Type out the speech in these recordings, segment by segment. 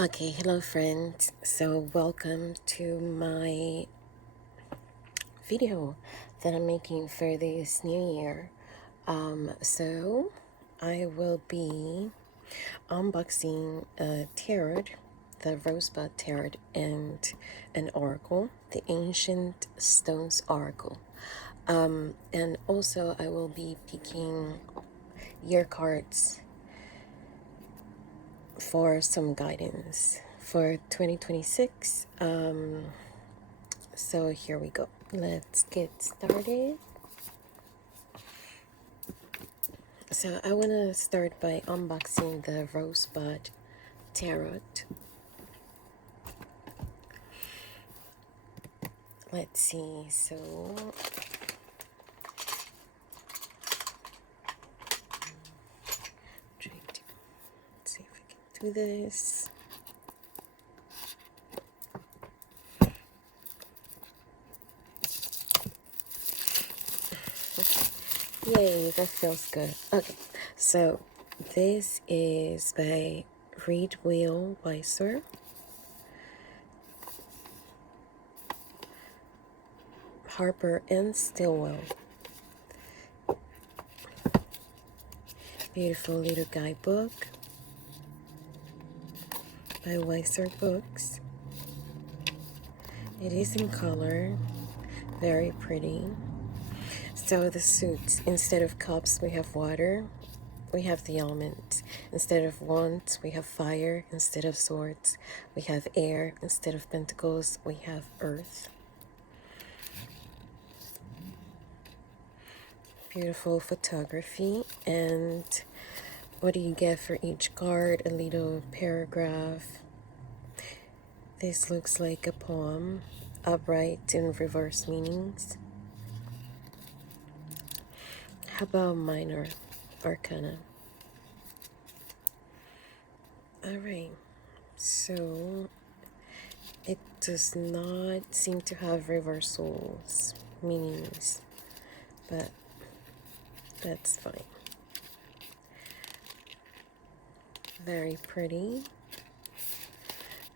Okay, hello friends. So welcome to my video that I'm making for this new year. So I will be unboxing a tarot, the Rosebud Tarot, and an oracle, the Ancient Stones Oracle. And also I will be picking year cards for some guidance for 2026. So here we go. Let's get started. So I want to start by unboxing the Rosebud Tarot. Let's see. So let's see if I can do this. Yay, that feels good. Okay, so this is by Weiser, Harper, and Stilwell. Beautiful little guidebook by Weiser Books. It is in color, very pretty. So the suits, instead of cups we have water, we have the elements. Instead of wands we have fire. Instead of swords we have air. Instead of pentacles we have earth. Beautiful photography. And what do you get for each card? A little paragraph. This looks like a poem, upright and reverse meanings. How about minor arcana? Alright, so it does not seem to have reversals, meanings, but that's fine. Very pretty.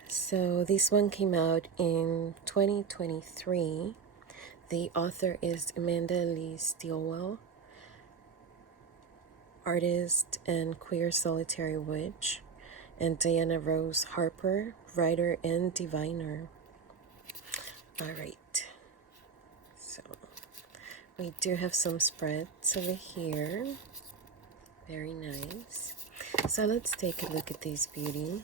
So this one came out in 2023. The author is Amanda Lee Stilwell, artist and queer solitary witch, and Diana Rose Harper, writer and diviner. Alright, so we do have some spreads over here. Very nice. So let's take a look at this beauty.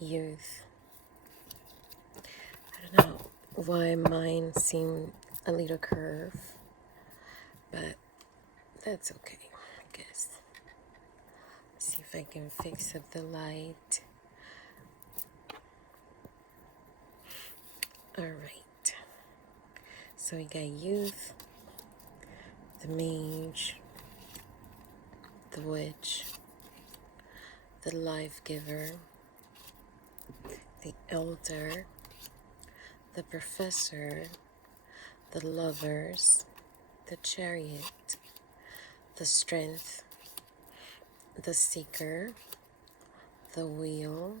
Youth. I don't know why mine seemed a little curved, but that's okay, I guess. Let's see if I can fix up the light. Alright, so we got youth, the mage, the witch, the life giver, the elder, the professor, the lovers, the chariot, the strength, the seeker, the wheel,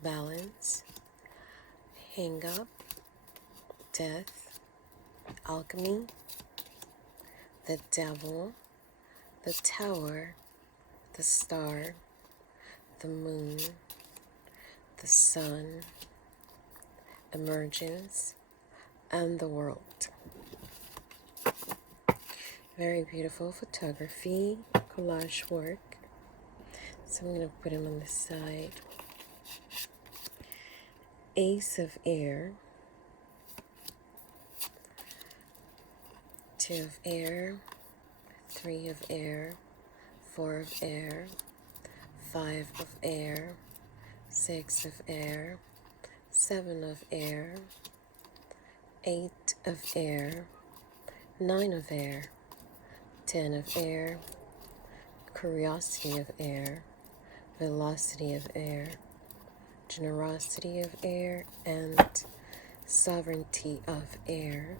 balance, hang up, death, alchemy, the devil, the tower, the star, the moon, the sun, emergence, and the world. Very beautiful photography, collage work. So I'm going to put him on the side. Ace of air, 2 of air, 3 of air, 4 of air, 5 of air, 6 of air, 7 of air, 8 of air, 9 of air, 10 of air, curiosity of air, velocity of air, generosity of air, and sovereignty of air.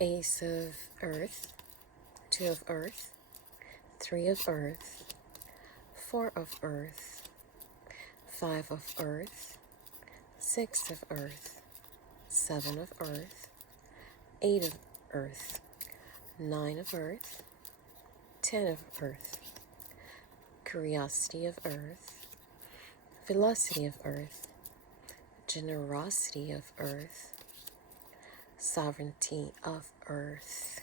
Ace of Earth, 2 of Earth, 3 of Earth, 4 of Earth, 5 of Earth, 6 of Earth, 7 of Earth, 8 of Earth, 9 of Earth, 10 of Earth, Curiosity of Earth, Velocity of Earth, Generosity of Earth, Sovereignty of Earth.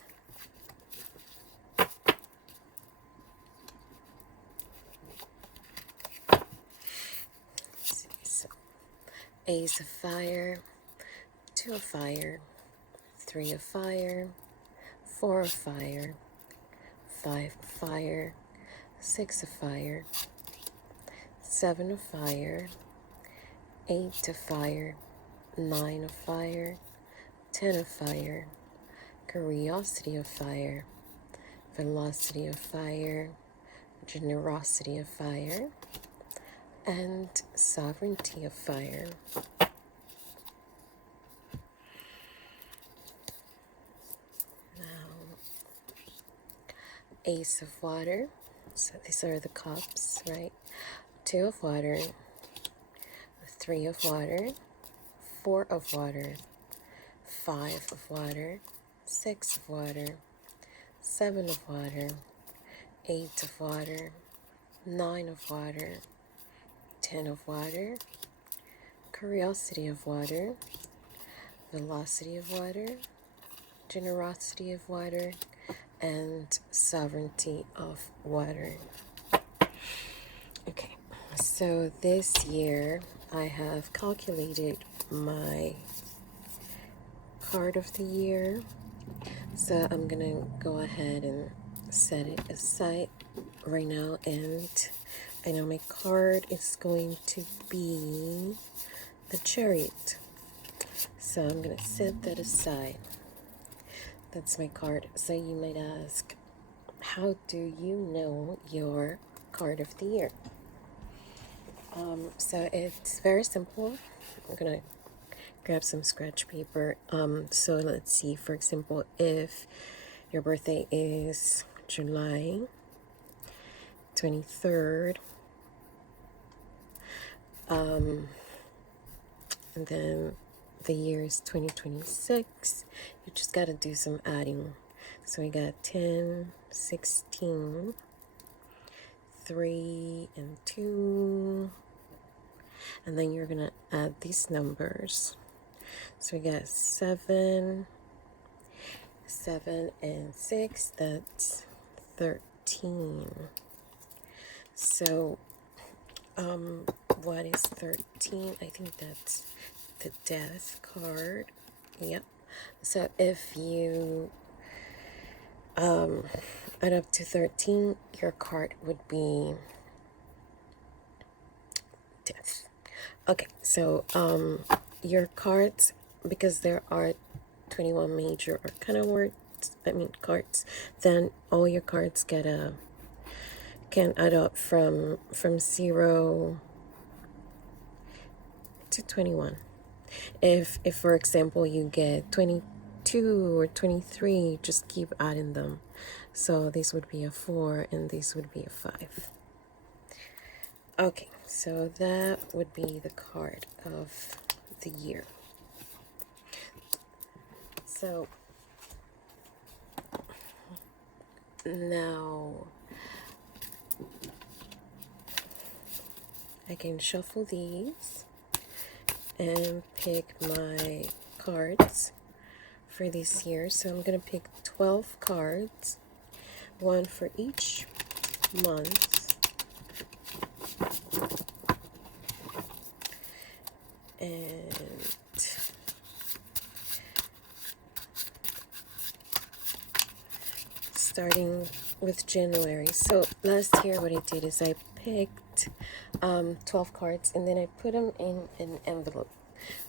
Let's see, so Ace of Fire, 2 of Fire, 3 of Fire, 4 of Fire, 5 of Fire, 6 of Fire, 7 of Fire, 8 of Fire, 9 of Fire, 10 of Fire, Curiosity of Fire, Velocity of Fire, Generosity of Fire, and Sovereignty of Fire. Now, Ace of Water, so these are the cups, right? 2 of Water, 3 of Water, 4 of Water, 5 of Water, 6 of Water, 7 of Water, 8 of Water, 9 of Water, 10 of Water, Curiosity of Water, Velocity of Water, Generosity of Water, and Sovereignty of Water. Okay, so this year I have calculated my card of the year. So I'm gonna go ahead and set it aside right now, and I know my card is going to be the Chariot. So I'm gonna set that aside. That's my card. So you might ask, how do you know your card of the year? So it's very simple. I'm gonna grab some scratch paper. So let's see, for example, if your birthday is July 23rd, and then the year is 2026, you just got to do some adding. So we got 10, 16, 3, and 2. And then you're going to add these numbers. So we got 7, 7, and 6. That's 13. So, what is 13? I think that's the Death card. Yep. So if you add up to 13, your card would be Death. Okay, so your cards, because there are 21 major arcana cards, then all your cards can add up from 0 to 21. If for example you get 22 or 23, just keep adding them. So this would be a 4 and this would be a 5. Okay, so that would be the card of the year. So now I can shuffle these and pick my cards for this year. So I'm going to pick 12 cards, one for each month. And starting with January. So last year what I did is I picked 12 cards and then I put them in an envelope.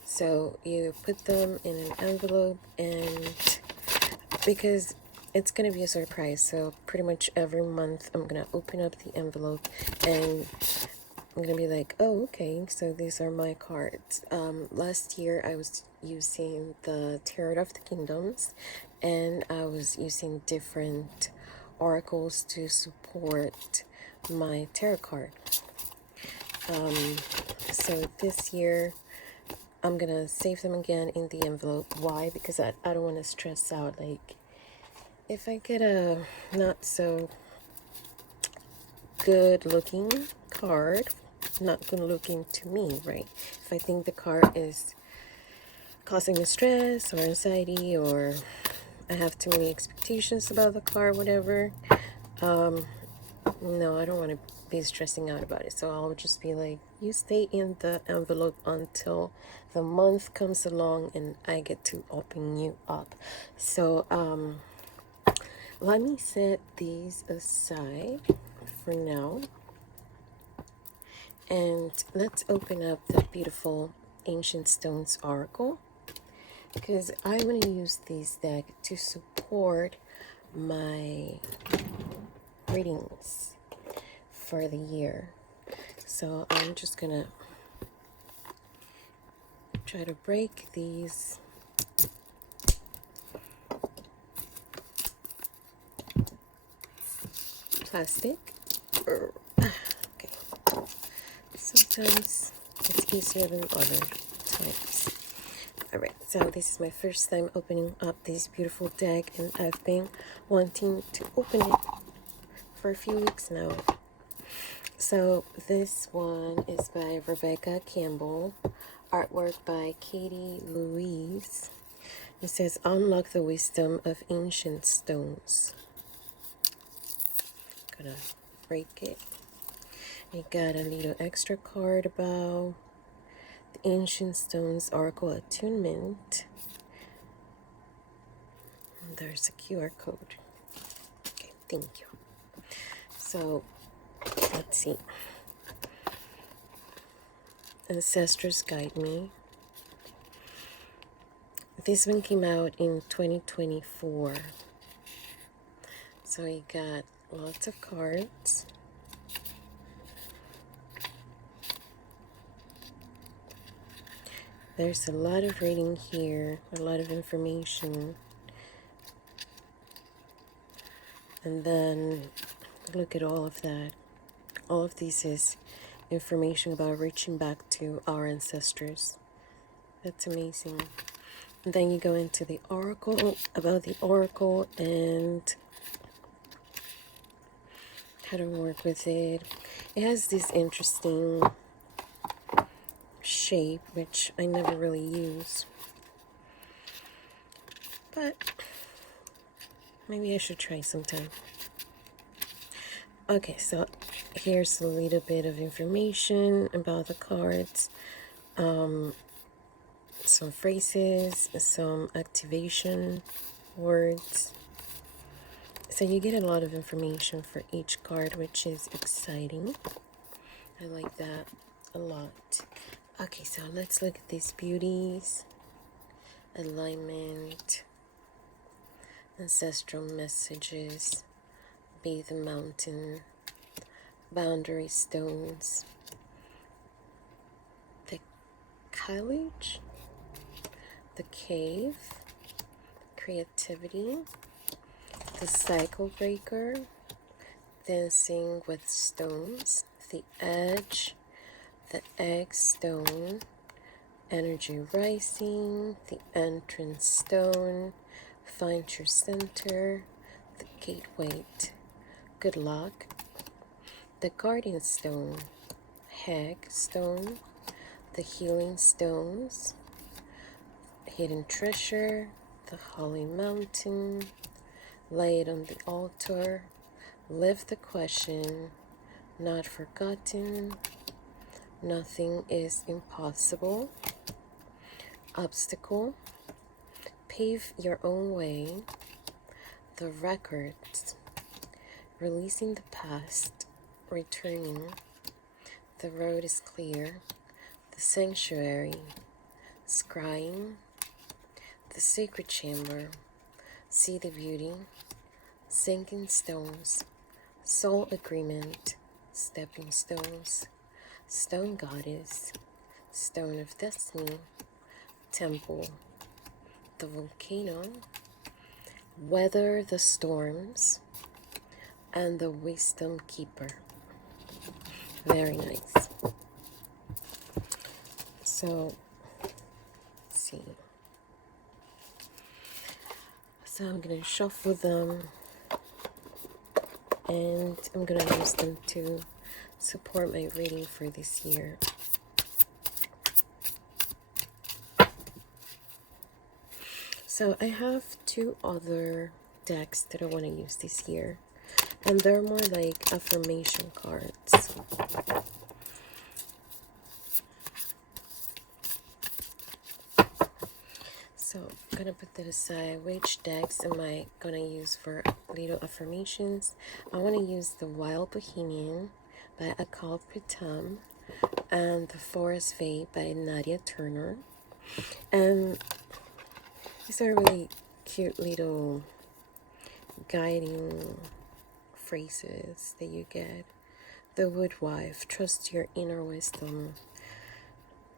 So you put them in an envelope, and because it's going to be a surprise, so pretty much every month I'm going to open up the envelope and I'm going to be like, oh, okay, so these are my cards. Last year I was using the Tarot of the Kingdoms, and I was using different oracles to support my tarot card. So this year I'm gonna save them again in the envelope. Why? Because I don't want to stress out. Like, if I get a not so good looking card, not good looking to me, right? If I think the card is causing me stress or anxiety, or I have too many expectations about the card, whatever, no, I don't want to be stressing out about it. So I'll just be like, you stay in the envelope until the month comes along and I get to open you up. So let me set these aside for now, and let's open up the beautiful Ancient Stones Oracle, because I want to use these decks to support my readings for the year. So I'm just gonna try to break these plastic. Okay, sometimes it's easier than other times. Alright, so this is my first time opening up this beautiful deck, and I've been wanting to open it for a few weeks now. So this one is by Rebecca Campbell, artwork by Katie-Louise. It says, unlock the wisdom of ancient stones. Gonna break it. I got a little extra card about the Ancient Stones Oracle Attunement. And there's a QR code. Okay, thank you. So let's see. Ancestors Guide Me. This one came out in 2024. So we got lots of cards. There's a lot of reading here, a lot of information. And then look at all of that. All of this is information about reaching back to our ancestors. That's amazing. And then you go into the oracle, about the oracle and how to work with it. It has this interesting shape, which I never really use. But maybe I should try sometime. Okay, so here's a little bit of information about the cards. Some phrases, some activation words. So you get a lot of information for each card, which is exciting. I like that a lot. Okay, so let's look at these beauties. Alignment, ancestral messages, be the mountain, boundary stones, the college, the cave, creativity, the cycle breaker, dancing with stones, the edge, the egg stone, energy rising, the entrance stone, find your center, the gateway, good luck, the guardian stone, hag stone, the healing stones, hidden treasure, the holy mountain, lay it on the altar, live the question, not forgotten, nothing is impossible, obstacle, pave your own way, the records, releasing the past, returning, the road is clear, the sanctuary, scrying, the sacred chamber, see the beauty, sinking stones, soul agreement, stepping stones, stone goddess, stone of destiny, temple, the volcano, weather the storms, and the wisdom keeper. Very nice. So, let's see. So I'm going to shuffle them, and I'm going to use them to support my reading for this year. So I have two other decks that I want to use this year, and they're more like affirmation cards. So I'm gonna put that aside. Which decks am I gonna use for little affirmations? I want to use the Wild Bohemian by Akal Pritam and the Forest Fae by Nadia Turner. And these are really cute little guiding phrases that you get. The Wood Wife, trust your inner wisdom.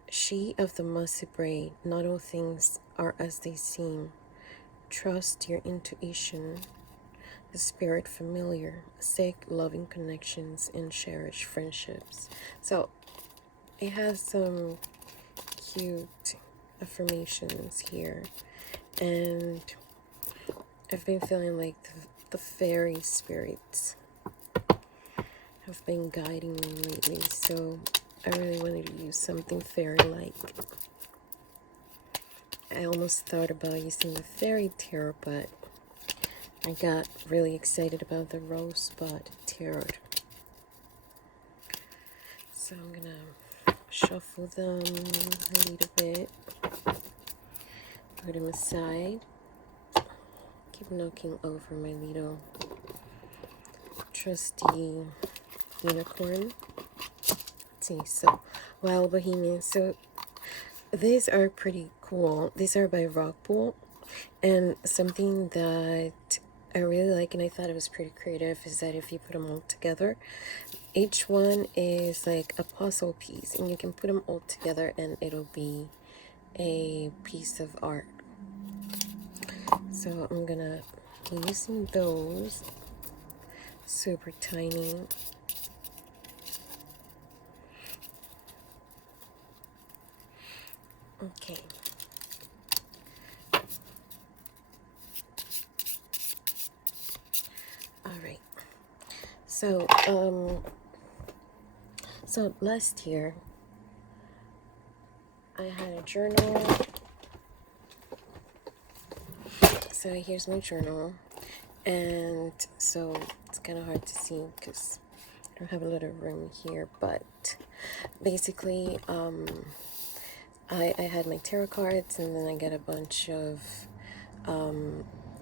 She of the mossy braid, not all things are as they seem. Trust your intuition. The spirit familiar, seek loving connections and cherish friendships. So it has some cute affirmations here, and I've been feeling like the fairy spirits have been guiding me lately, so I really wanted to use something fairy-like. I almost thought about using the fairy tarot, but I got really excited about the rosebud tarot. So I'm gonna shuffle them a little bit, put them aside, keep knocking over my little trusty unicorn. Let's see, so Wild Bohemian. So these are pretty cool. These are by Rockpool, and something that I really like, and I thought it was pretty creative, is that if you put them all together, each one is like a puzzle piece, and you can put them all together and it'll be a piece of art. So I'm gonna be using those, super tiny. Okay. All right. So so last year I had a journal. So here's my journal, and so it's kind of hard to see because I don't have a lot of room here, but basically I had my tarot cards, and then I got a bunch of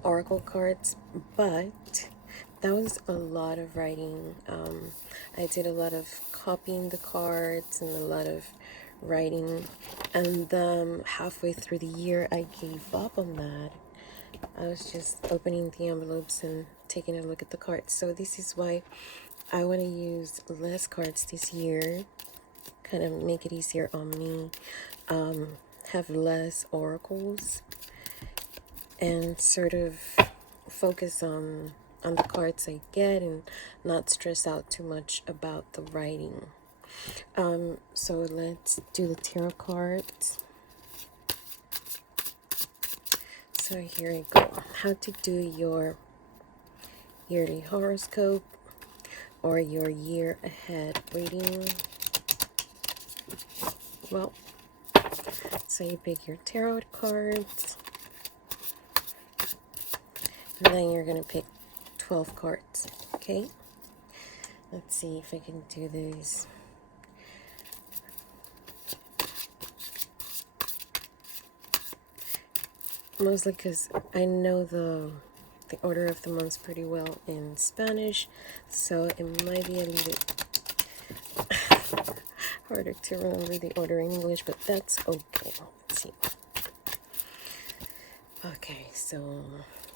oracle cards, but that was a lot of writing. I did a lot of copying the cards and a lot of writing, and then halfway through the year I gave up on that. I was just opening the envelopes and taking a look at the cards. So this is why I want to use less cards this year, kind of make it easier on me, have less oracles, and sort of focus on the cards I get and not stress out too much about the writing. So let's do the tarot cards. So here we go. How to do your yearly horoscope or your year ahead reading. Well, so you pick your tarot cards, and then you're going to pick 12 cards, okay? Let's see if I can do this. Mostly because I know the order of the months pretty well in Spanish, so it might be a little bit harder to remember the order in English, but that's okay. Let's see. Okay, so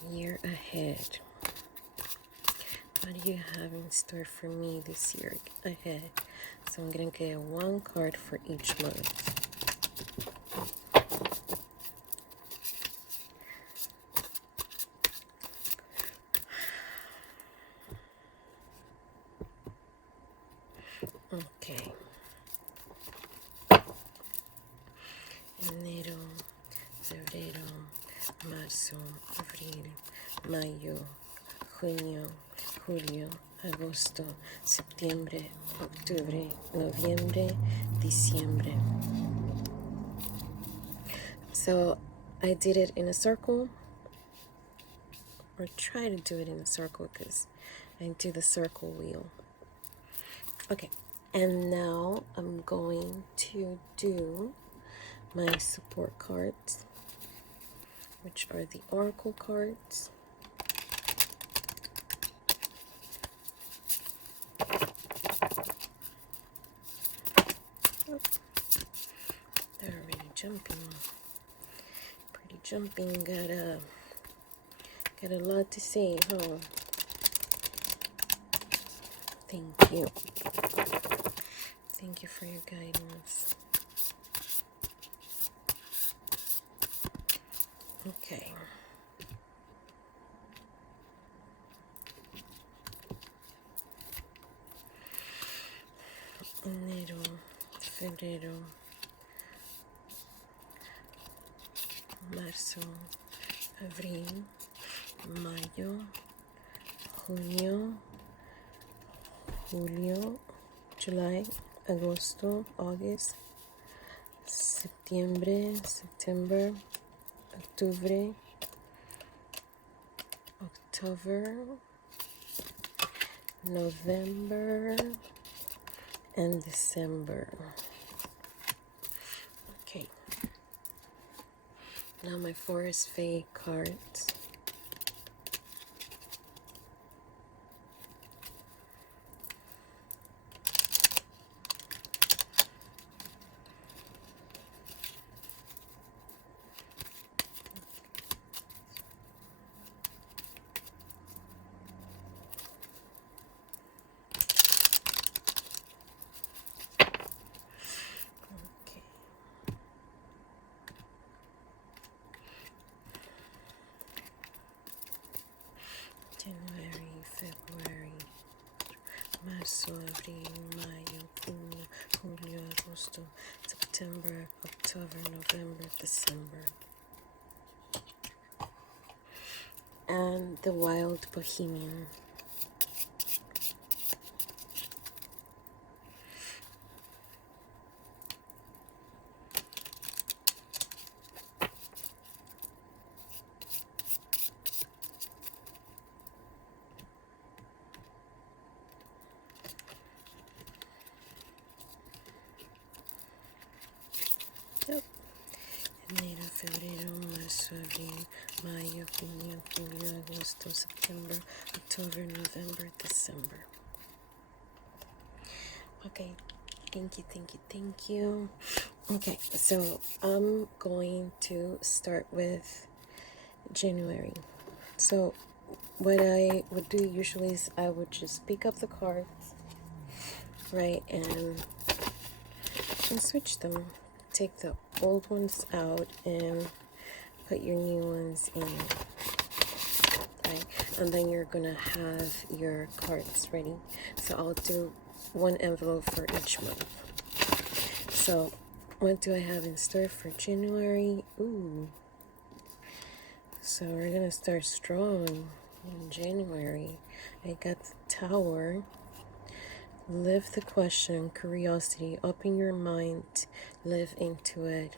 year ahead. What do you have in store for me this year ahead? So I'm gonna get one card for each month. Okay. Enero, febrero, marzo, abril, mayo, junio, julio, agosto, septiembre, octubre, noviembre, diciembre. So I did it in a circle, or try to do it in a circle because I do the circle wheel. Okay, and now I'm going to do my support cards, which are the oracle cards. Oh, they're already jumping. Pretty jumping. Got a lot to say, huh? Thank you. Thank you for your guidance. Okay. Enero, febrero, marzo, abril, mayo, junio, julio, July, agosto, August, septiembre, September, octubre, October, November, and December. Okay. Now my Forest Fae cards. January, February, marzo, abril, mayo, junio, julio, agosto, September, October, November, December. And the Wild Bohemian. Yep. Enero, febrero, marzo, abril, mayo, junio, julio, agosto, September, October, November, December. Okay, thank you, thank you, thank you. Okay, so I'm going to start with January. So what I would do usually is I would just pick up the cards, right, and switch them. Take the old ones out and put your new ones in, right? And then you're gonna have your cards ready. So I'll do one envelope for each month. So what do I have in store for January? Ooh. So we're gonna start strong in January. I got the Tower. Live the question, curiosity, open your mind, live into it.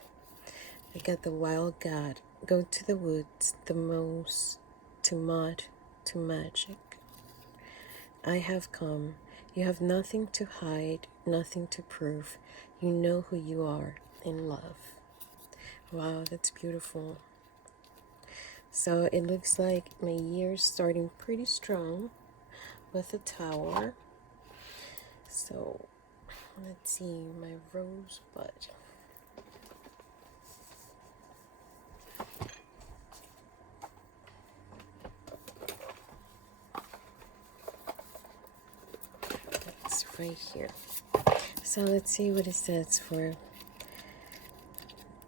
I got the Wild God. Go to the woods, the moss, to mud, to magic. I have come. You have nothing to hide, nothing to prove. You know who you are in love. Wow, that's beautiful. So it looks like my year's starting pretty strong with the Tower. So let's see, my rosebud. It's right here. So let's see what it says for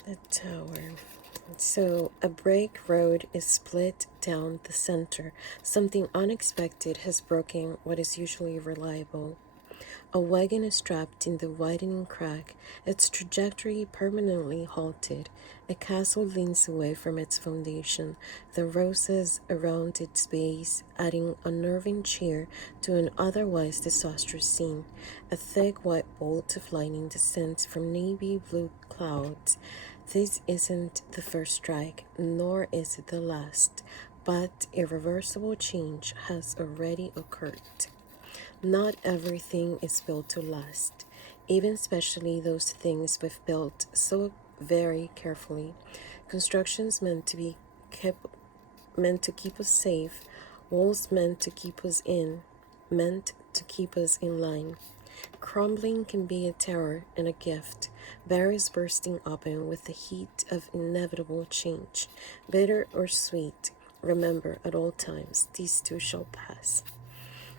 the Tower. So a break road is split down the center. Something unexpected has broken what is usually reliable. A wagon is trapped in the widening crack, its trajectory permanently halted. A castle leans away from its foundation, the roses around its base adding unnerving cheer to an otherwise disastrous scene. A thick white bolt of lightning descends from navy blue clouds. This isn't the first strike, nor is it the last, but irreversible change has already occurred. Not everything is built to last, even especially those things we've built so very carefully. Constructions meant to keep us safe, walls meant to keep us in line. Crumbling can be a terror and a gift, berries bursting open with the heat of inevitable change. Bitter or sweet, remember at all times, these too shall pass.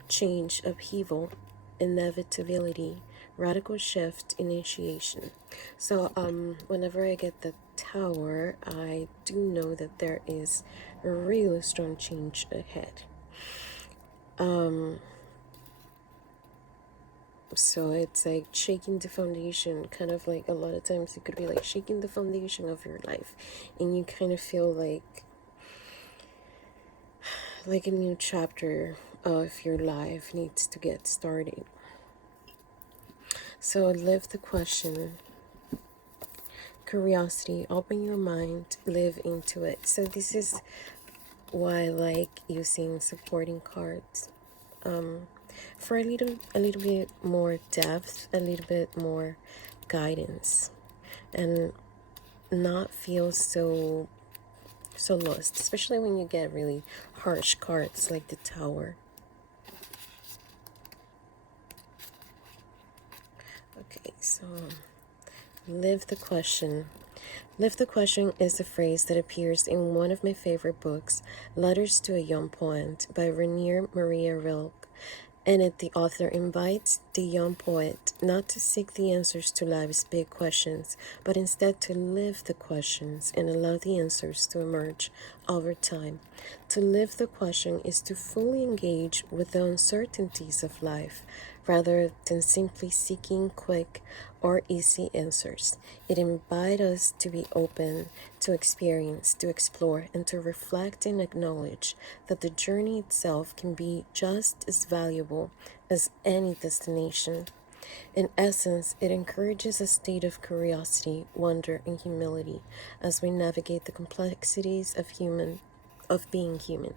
Change, upheaval, inevitability, radical shift, initiation. So whenever I get the tower, I do know that there is a really strong change ahead. So it's like shaking the foundation, kind of like a lot of times it could be like shaking the foundation of your life, and you kind of feel like a new chapter of your life needs to get started. So live the question, curiosity, open your mind, live into it. So this is why I like using supporting cards for a little bit more depth, a little bit more guidance, and not feel so lost, especially when you get really harsh cards like the Tower. Okay, so live the question. Live the question is a phrase that appears in one of my favorite books, Letters to a Young Poet by Rainier Maria Rilke. In it, the author invites the young poet not to seek the answers to life's big questions, but instead to live the questions and allow the answers to emerge over time. To live the question is to fully engage with the uncertainties of life, rather than simply seeking quick or easy answers. It invites us to be open, to experience, to explore, and to reflect and acknowledge that the journey itself can be just as valuable as any destination. In essence, it encourages a state of curiosity, wonder, and humility as we navigate the complexities of being human.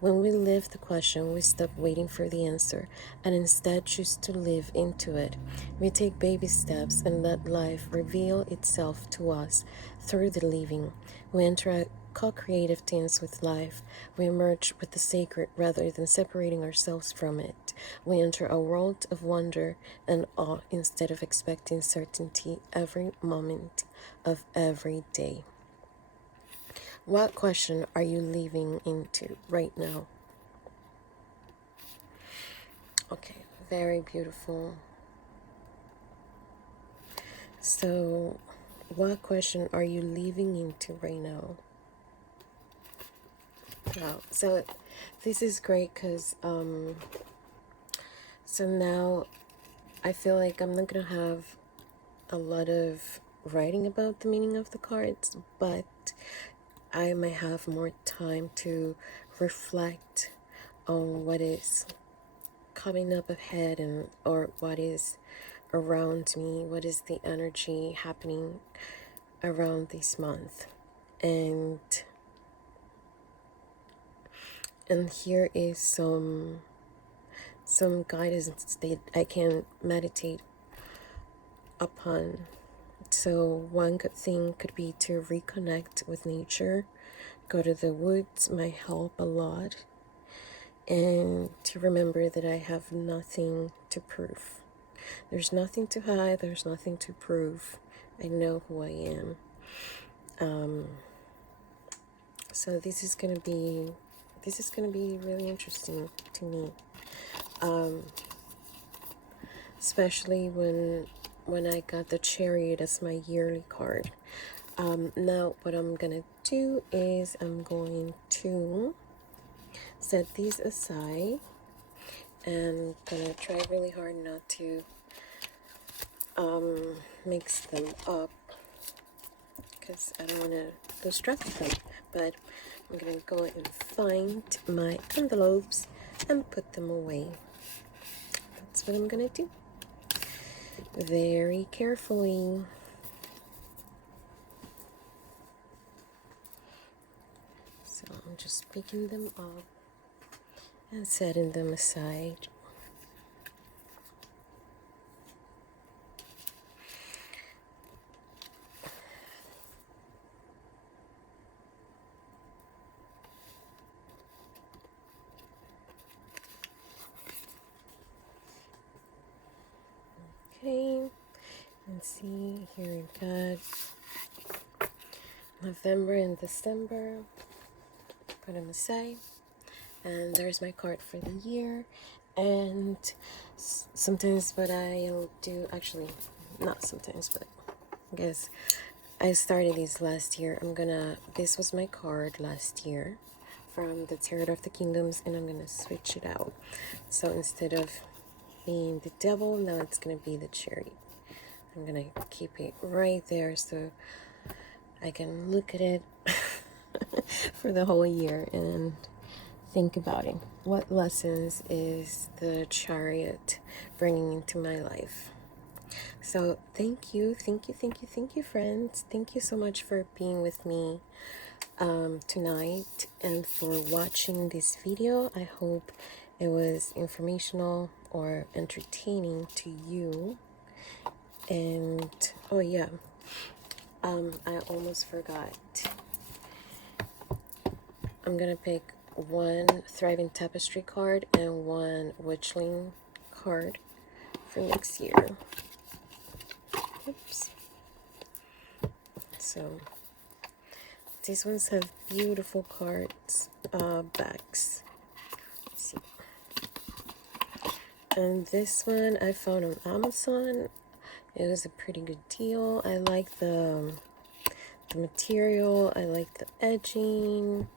When we live the question, we stop waiting for the answer and instead choose to live into it. We take baby steps and let life reveal itself to us through the living. We enter a co-creative dance with life. We emerge with the sacred rather than separating ourselves from it. We enter a world of wonder and awe instead of expecting certainty every moment of every day. What question are you living into right now? Okay, very beautiful. So, what question are you living into right now? Wow, so this is great because, so now I feel like I'm not going to have a lot of writing about the meaning of the cards, but I might have more time to reflect on what is coming up ahead or what is around me, what is the energy happening around this month. And here is some guidance that I can meditate upon. So one good thing could be to reconnect with nature. Go to the woods might help a lot. And to remember that I have nothing to prove. There's nothing to hide. There's nothing to prove. I know who I am. So this is gonna be really interesting to me. Especially when I got the Chariot as my yearly card. Now what I'm gonna do is I'm going to set these aside and gonna try really hard not to mix them up because I don't want to distract them. But I'm gonna go and find my envelopes and put them away. That's what I'm gonna do. Very carefully. So I'm just picking them up and setting them aside. Okay, and see here we've got November and December. Put them aside, and there's my card for the year. And sometimes what I'll do, actually not sometimes, but I guess I started these last year. This was my card last year from the Tarot of the Kingdoms, and I'm gonna switch it out. So instead of being the devil, now it's gonna be the Chariot. I'm gonna keep it right there so I can look at it for the whole year and think about it. What lessons is the Chariot bringing into my life? So thank you, friends. Thank you so much for being with me tonight and for watching this video. I hope it was informational or entertaining to you. And oh yeah, I almost forgot. I'm gonna pick one Thriving Tapestry card and one Witchling card for next year. Oops. So these ones have beautiful cards, backs. Let's see. And this one I found on Amazon. It was a pretty good deal. I like the material. I like the edging.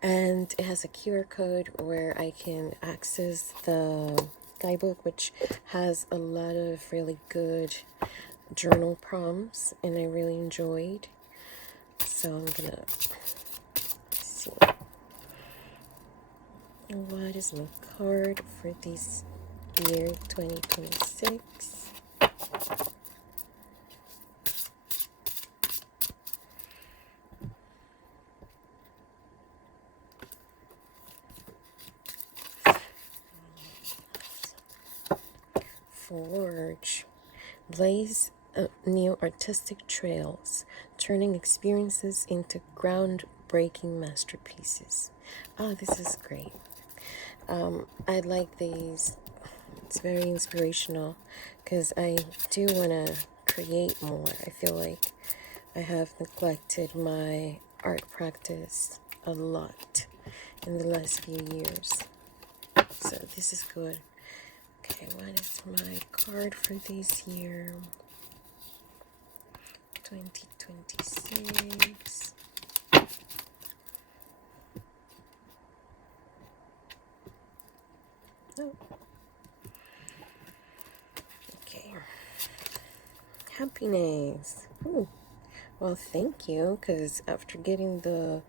And it has a QR code where I can access the guidebook, which has a lot of really good journal prompts, and I really enjoyed. So I'm gonna see what is my card for this year 2026. Forge. Blaze new artistic trails, turning experiences into groundbreaking masterpieces. Oh, this is great. I like these. It's very inspirational because I do want to create more. I feel like I have neglected my art practice a lot in the last few years. So this is good. Okay, what is my card for this year? 2026. Oh. Okay. Happiness. Ooh. Well, thank you, because after getting the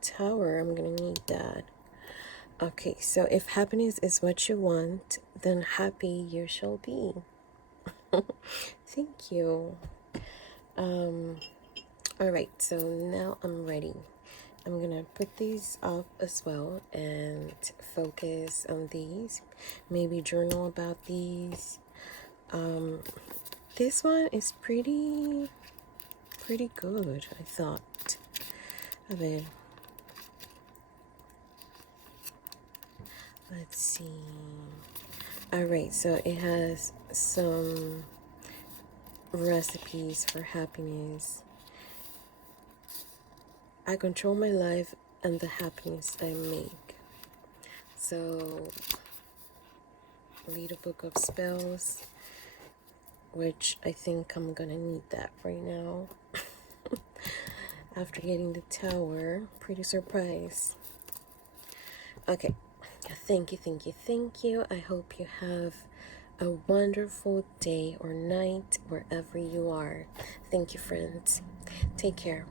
tower, I'm going to need that. Okay, so if happiness is what you want, then happy you shall be. Thank you. All right, so now I'm ready. I'm gonna put these up as well and focus on these. Maybe journal about these. This one is pretty good, I thought. I mean, let's see. Alright, so it has some recipes for happiness. I control my life and the happiness I make. So, read a book of spells, which I think I'm gonna need that right now. after getting the tower. Pretty surprised. Okay, thank you, thank you, thank you. I hope you have a wonderful day or night wherever you are. Thank you, friends. Take care.